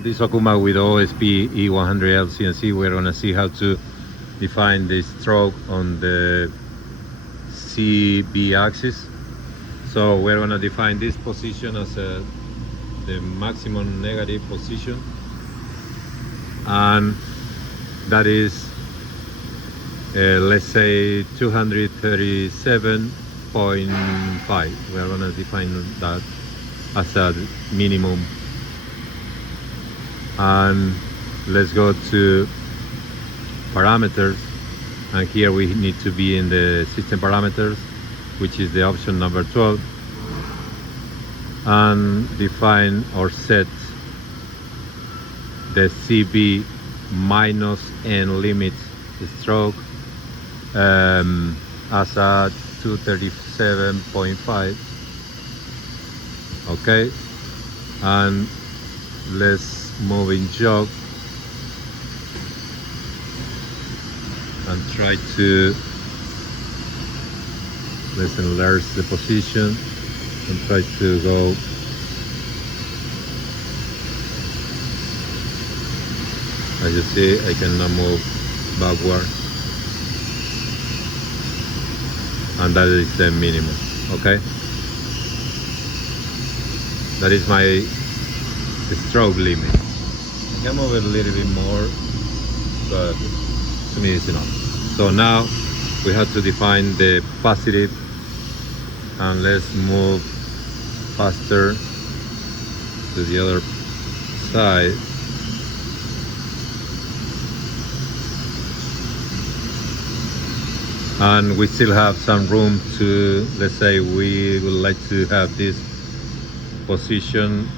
On this Okuma with OSP-E100L CNC, we're gonna see how to define the stroke on the CB axis. So we're gonna define this position as the maximum negative position, and that is let's say 237.5. we're gonna define that as a minimum. And let's go to parameters, and here we need to be in the system parameters, which is the option number 12, and define or set the CB minus N limit stroke as a 237.5. okay, and let's move in jog and try to enlarge the position and try to go as you see. I cannot move backward, and that is the minimum. Okay, that is my stroke limit. I can move it a little bit more, but to me it's enough. So now we have to define the positive, and let's move faster to the other side. And we still have some room to, let's say we would like to have this position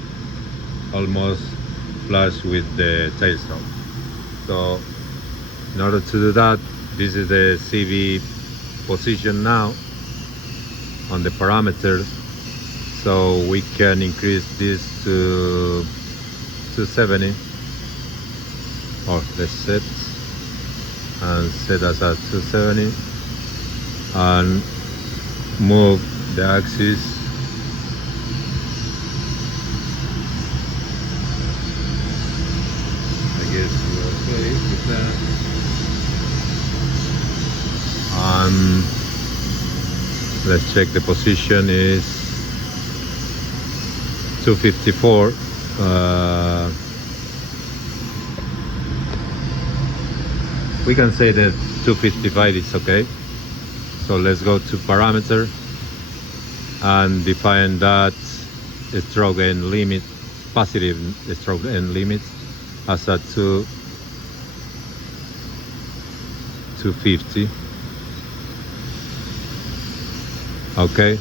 almost flush with the tail stroke. So in order to do that, this is the CV position now on the parameters, so we can increase this to 270, or let's set as a 270 and move the axis with that. Let's check the position is 254. We can say that 255 is okay. So let's go to parameter and define that stroke end limit, positive stroke end limit, as a 250. Okay.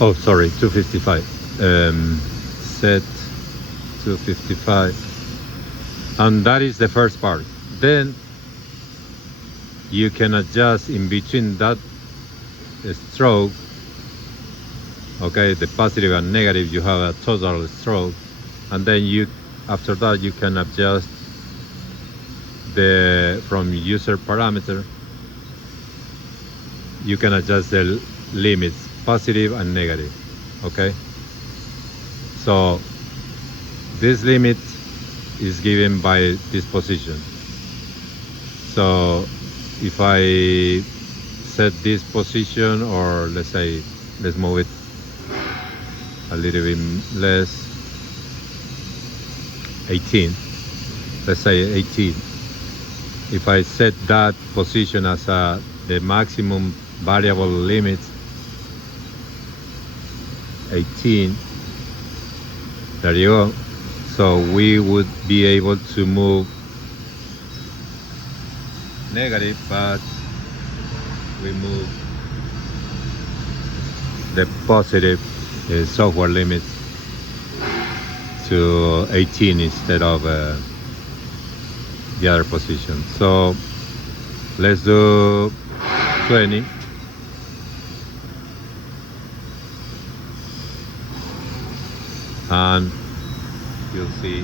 Oh, sorry, 255. Set 255, and that is the first part. Then you can adjust in between that stroke. Okay, the positive and negative, you have a total stroke, and then after that you can adjust from user parameter, you can adjust the limits, positive and negative. Okay, so this limit is given by this position. So if I set this position, or let's move it a little bit less, 18, let's say 18. If I set that position as the maximum variable limit, 18, there you go. So we would be able to move negative, but we move the positive software limit to 18 instead of the other position. So let's do 20. And you'll see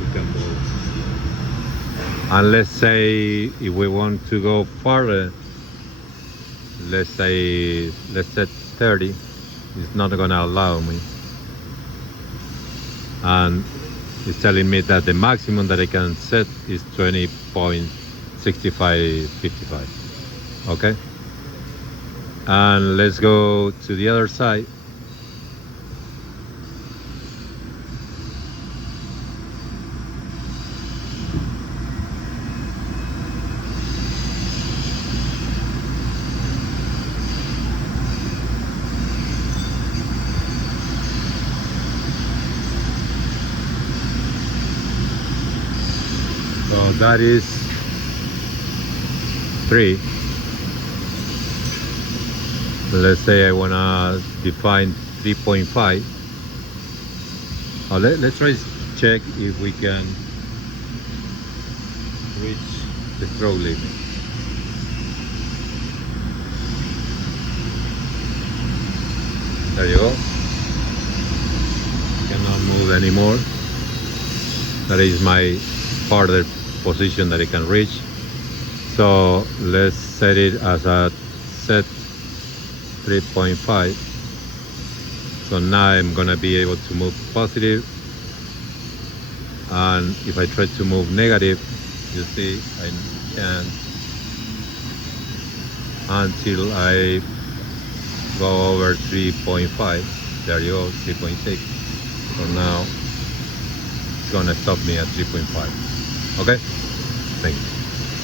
we can move. And let's say if we want to go further, let's set 30. It's not gonna allow me. and it's telling me that the maximum that I can set is 20.6555. Okay, and let's go to the other side. So that is 3. Let's say I wanna define 3.5. Let's try to check if we can reach the throw limit. There you go. Cannot move anymore. That is my farther position that I can reach. So let's set it as a set 3.5. So now I'm gonna be able to move positive, and if I try to move negative, you see I can't until I go over 3.5. There you go, 3.6. So now it's gonna stop me at 3.5. Okay, thank you.